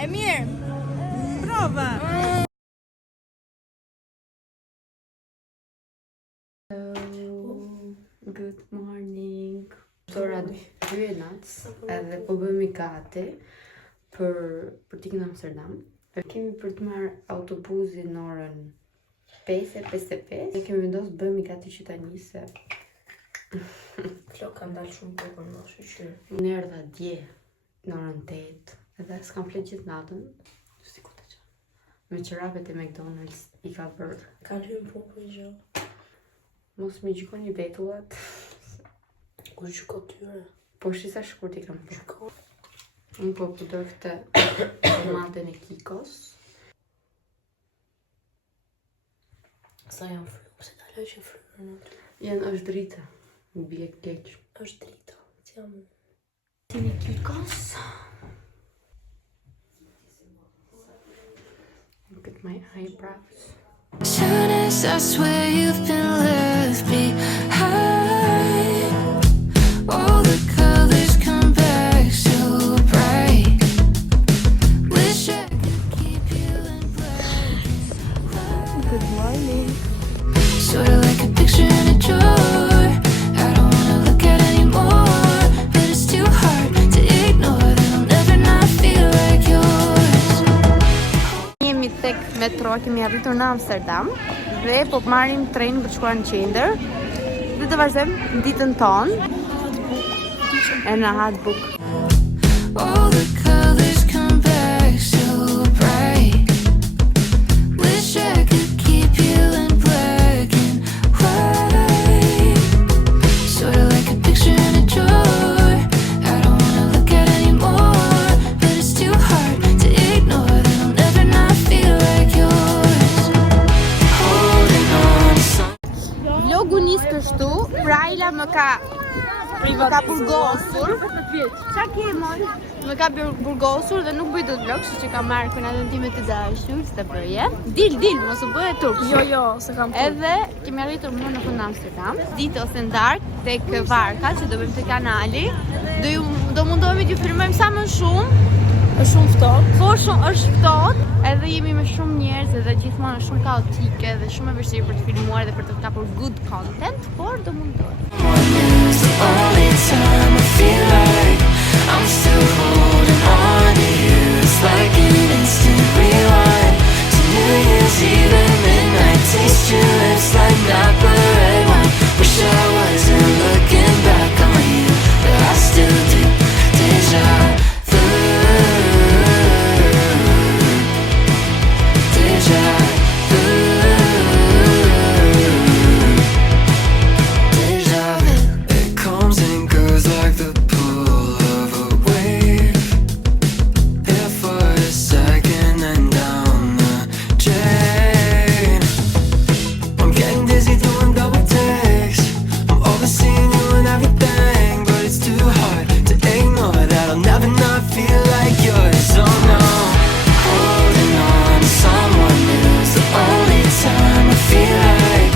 E mirë. Prova. Good morning. Ora 2 e natës edhe po bëhemi gati për t'ikë në Amsterdam. Kemi për të marrë autobusin në orën 5:55. Ne kemi vendosur bëhemi gati që ta njëse. Flok kanë dalë shumë bukur më shoqëri. Unë erdha dje në orën 8 edhe s'kam flet gjithë natën. Si ku të çaj. Me qërapet e McDonald's I ka bërë. Kanë hyrë bukur gjë. Mos më gjykoni vetullat. Kur gjyko tyre. Po shisa shkurt I kam bërë. Unë po përdor këtë matën e Kikos. Sa janë fryrë, pse dalë që fryrë në ty? Janë është drita. Më bie keq. Është drita. Jam Matën e Kikos. Look at my eyebrows. Soon as I swear you've been left behind, all the colors come back so bright. Wish I could keep you in black. Good morning. Sort of like a picture in a drawer. I don't wanna look at anymore, but it's too hard to ignore that I'll never not feel like yours. Jemi tek metro, kemi arritur në Amsterdam dhe po marrim tren për të shkuar në qendër. Dhe të vazhdojmë ditën tonë. E na hat buk. All the colors come back so bright. Wish I could keep you in black and white. Sort of like a picture in a drawer. I don't wanna look at anymore, but it's too hard to ignore that I'll never not feel like yours. Holding on to something. Vlogu nis kështu, Prajla më ka burgosur. Qa ke moj? Më ka burgosur dhe nuk bëj dot vlog, kështu që kam marrë kënaqësinë time të dashur, s'ta bëje. Dil, mos u bëje turp. Jo, se kam turp. Edhe kemi arritur më në fund në Amsterdam. Ditë ose ndark tek varka që do bëjmë te kanali. Do mundohemi t'ju filmojmë sa më shumë. Është shumë ftohtë. Po shumë është ftohtë, edhe jemi me shumë njerëz edhe gjithmonë është shumë kaotike dhe shumë e vështirë për të filmuar dhe për të kapur good content, por do mundohet. It's the only time I feel like I'm still holding on to you. It's like an instant rewind to New Year's Eve and midnight. Taste your lips like Napa red wine. Wish I wasn't looking back on you, but I still do. Deja vu, deja vu, deja vu. It comes and goes like the pull of a wave. Here for a second and down the drain. I'm getting dizzy doing double takes. I'm overseeing you and everything, but it's too hard to ignore that I'll never not feel like yours. Oh no, holding on to someone new is the only time I feel like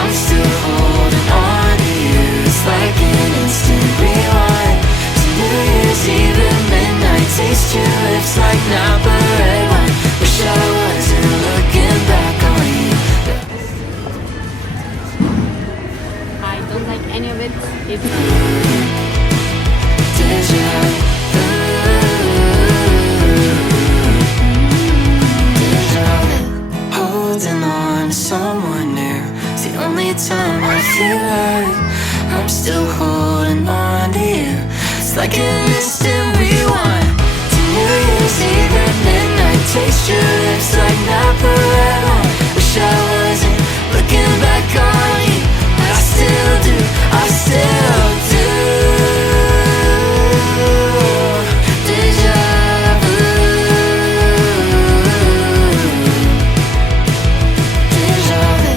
I'm still holding on to you. It's like an instant rewind to New Year's Eve at midnight. Taste your lips like Napa red wine. Wish I wasn't looking back on you. I don't like any of it. It's Deja vu, deja vu. Holding on to someone new. It's the only time I feel like I'm still holding on to you. It's like an instant rewind to New Year's Eve at midnight. Taste your lips like Napa red wine. Wish I wasn't looking back on you, but I still do. I still do. Deja vu, deja vu.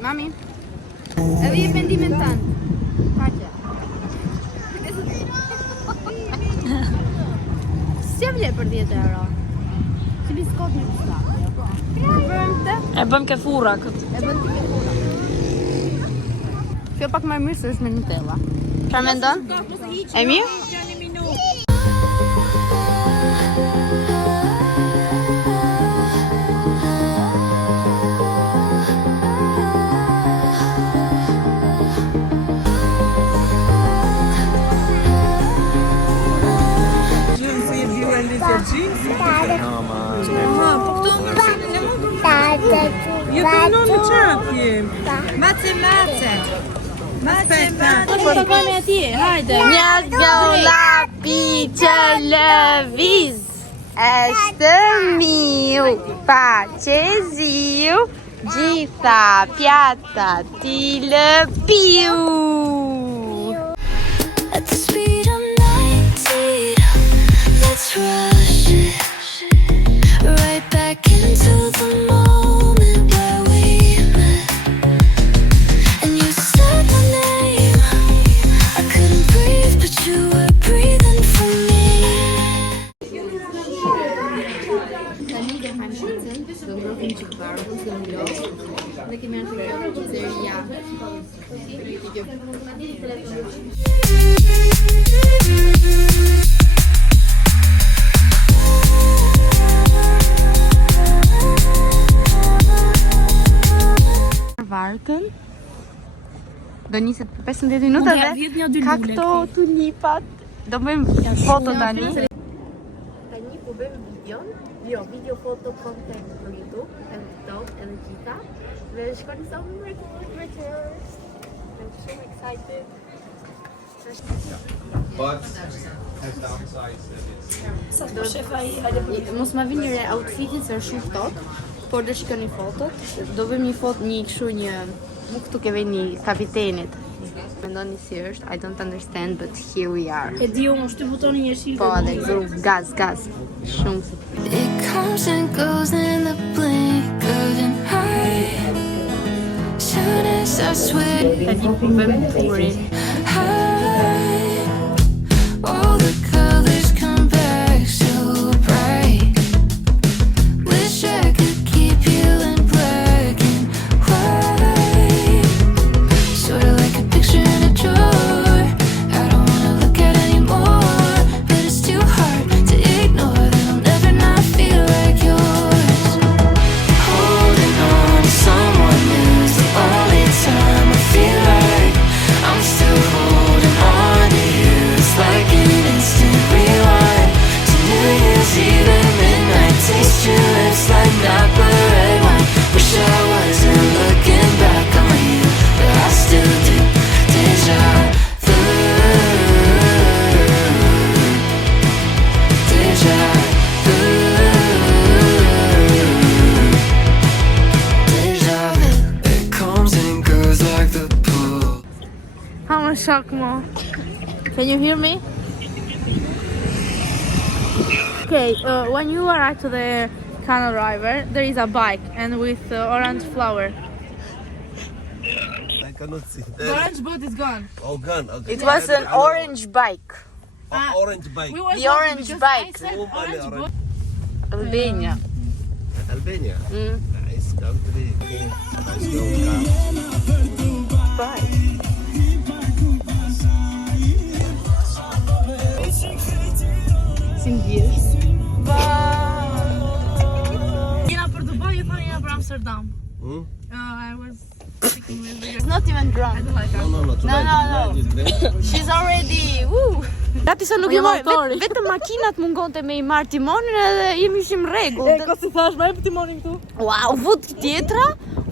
Mami, edhe je mendimin tënd. Faqe. Si vle për 10 euro? Si biskot në pista. E bëm ke furra këtë. E bën ti me kola. Kjo pak më mirë se është me Nutella. Çfarë mendon? E mirë? Ju të nënë në qapje. Shkojmë atje, hajde. Një gjollapi që lëviz është miu pa qeziu, gjitha pjata ti lëpiu. At the speed of 19, let's rush it right back into the moment where we met. And you said my name, I couldn't breathe, but you were breathing for me. Tani do hajmë shëncën, do ngrohim që barbun, do ngroh. Dhe kemi ardhur te pizzeria. Varkën. Do niset për 15 minuta dhe ka këto tulipat. Do bëjmë foto tani. Tani po bëjmë videon. Video foto content për YouTube, edhe TikTok, edhe gjitha. Dhe shkoni sa më records. I'm so excited. But has downsides that it's Mos ma vini re outfitin se është shumë ftohtë, por do shikoni fotot. Do bëjmë një foto, një kështu një nuk këtu ke veni kapitenit. Mendoni si është, I don't understand, but here we are. E di unë, shty butoni një shilë. Po, edhe kështu gaz. Shumë. It comes and goes in the blink of an eye. Soon as I swear Tani po bëjmë turin. all the colors come back so bright. Wish I could keep you in black and white. Sorta like a picture in a drawer. I don't wanna look at anymore, but it's too hard to ignore that I'll never not feel like yours. Holding on to someone new's the only time I feel like I'm still holding on to you. It's like an instant rewind to New Year's Eve and midnight. Taste your lips like Napa red wine. Wish I wasn't looking back on you, but I still do. Deja vu, deja vu, deja vu. It comes and goes like the pool. I'm a shock mo. Can you hear me? Okay, when you arrive to the canal river, there is a bike and with orange flower. I cannot see. The orange boat is gone. Oh, gone. Okay. It was an orange bike. Orange bike. We were The orange bike. said Oh, orange orange. boat. Albania. Albania. Mm. Nice country. Okay. Nice little car. Bike. Jena për Dubai, ju thani jena për Amsterdam. Hmm? I was speaking with the It's not even drunk. No. Today, She's already. Woo. Gati sa nuk i moj, motori. vetëm makinat mungonte me i marr timonin edhe jemi ishim rregull. si thash, ma jep timonin këtu. Wow, fut tjetra,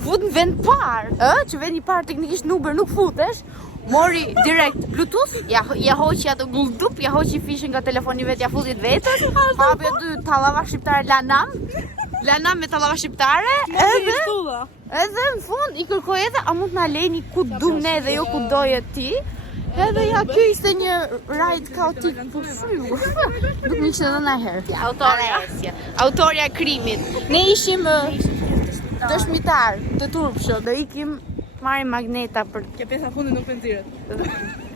fut në vend parë. Që vendi parë teknikisht në Uber nuk futesh. Mori direkt Bluetooth, ja hoqi ato guldup, ja hoqi fishin nga telefoni vet, ja futit vetën. Hapi aty tallava shqiptare Lanam me tallava shqiptare, edhe në fund i kërkoi edhe a mund na lejni ku dum ne dhe jo ku doje ti. Edhe ja ky ishte një ride kaotik, po shumë. Nuk më ishte dhënë herë. Autorja e krimit. Ne ishim dëshmitar të turpshëm, do ikim marrim magneta për Kjo pjesa fundi nuk penziret.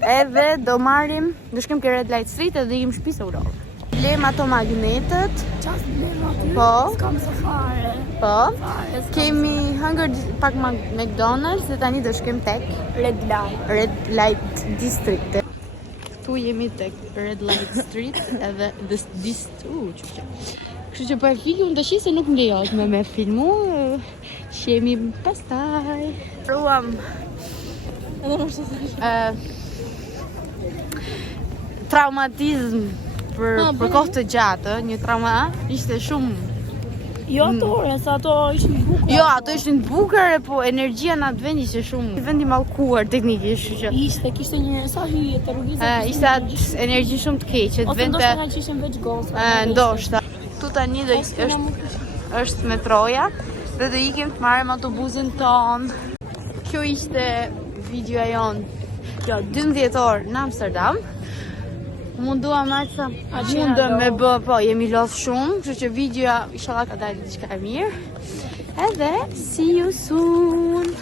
edhe do shkem ke Red Light Street edhe do ikim shtëpisë Aurora. blem ato magnetet. Qas blem aty. Po. S'kam se fare. Po. Fare. Kemi hëngër pak McDonald's dhe tani do shkem tek Red Light. Red Light District. Këtu jemi tek Red Light Street edhe kështu që po e filmu tash se nuk më lejohet me filmu. Shemi pastaj. Pruam traumatizm për kohë të gjatë, një trauma ishte shumë. Jo ato, sa ato ishin bukur. Jo, ato ishin të bukur, po energjia në atë vend ishte shumë. Vendi mallkuar teknikisht, kështu që Kishte një sa hyje terrorizëm. ishte atë energji shumë të keqe, të Ose vente. ndoshta që ishin veç goca. Ndoshta. Tu tani është metroja dhe do ikim të marrim autobusin ton. Kjo ishte videoja jon. 12 orë në Amsterdam. Mundua marrë sa mundëm me bë, po jemi lodh shumë, kështu që videoja inshallah ka dalë diçka e mirë. Edhe see you soon.